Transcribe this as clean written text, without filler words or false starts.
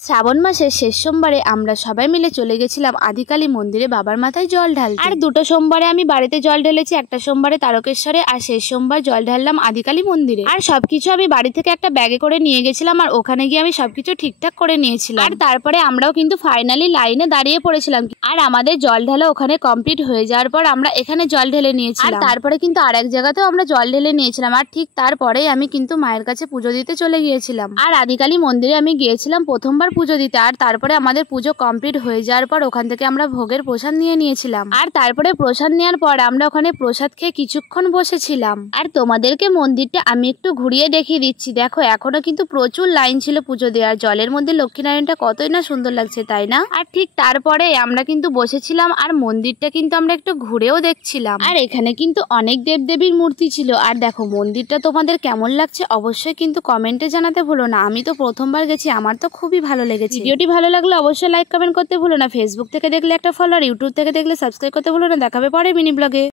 শ্রাবণ মাসের শেষ সোমবারে আমরা সবাই মিলে চলে গেছিলাম আদিকালী মন্দিরে বাবার মাথায় জল ঢালতে। আর দুটো সোমবারে আমি বাড়িতে জল ঢেলেছি, একটা সোমবারে তারকেশ্বরে, আর শেষ সোমবার জল ঢাললাম আদিকালী মন্দিরে। আর সবকিছু আমি বাড়ি থেকে একটা ব্যাগে করে নিয়ে গেছিলাম, আর ওখানে গিয়ে আমি সবকিছু ঠিকঠাক করে নিয়েছিলাম। আর তারপরে আমরাও কিন্তু ফাইনালি লাইনে দাঁড়িয়ে পড়েছিলাম, আর আমাদের জল ঢালা ওখানে কমপ্লিট হয়ে যাওয়ার পর আমরা এখানে জল ঢেলে নিয়েছিলাম। আর তারপরে কিন্তু আর এক জায়গাতেও আমরা জল ঢেলে নিয়েছিলাম, আর ঠিক তারপরেই আমি কিন্তু মায়ের কাছে পুজো দিতে চলে গিয়েছিলাম। আর আদিকালী মন্দিরে আমি গিয়েছিলাম প্রথমবার পুজো দিতে। আর তারপরে আমাদের পুজো কমপ্লিট হয়ে যাওয়ার পর ওখান থেকে আমরা ভোগের প্রসাদ নিয়েছিলাম। আর তারপরে প্রসাদ নেওয়ার পর আমরা ওখানে প্রসাদ খেয়ে কিছুক্ষণ বসেছিলাম। আর তোমাদেরকে মন্দিরটা আমি একটু ঘুরিয়ে দেখিয়ে দিচ্ছি। দেখো, এখনো কিন্তু প্রচুর লাইন ছিল পুজো দেওয়ার। জলের মধ্যে লক্ষ্মীনারায়ণটা কতই না সুন্দর লাগছে, তাই না? আর ঠিক তারপরে আমরা কিন্তু বসেছিলাম, আর মন্দিরটা কিন্তু আমরা একটু ঘুরেও দেখছিলাম। আর এখানে কিন্তু অনেক দেবদেবীর মূর্তি ছিল। আর দেখো, মন্দিরটা তোমাদের কেমন লাগছে অবশ্যই কিন্তু কমেন্টে জানাতে ভুলো না। আমি তো প্রথমবার গেছি, আমার তো খুবই ভালো লেগেছে। ভিডিওটি ভালো লাগলে অবশ্যই লাইক কমেন্ট করতে ভুলো না। ফেসবুক থেকে দেখলে একটা ফলো, আর ইউটিউব থেকে দেখলে সাবস্ক্রাইব করতে ভুলো না। দেখাবে পরে মিনি ব্লগে।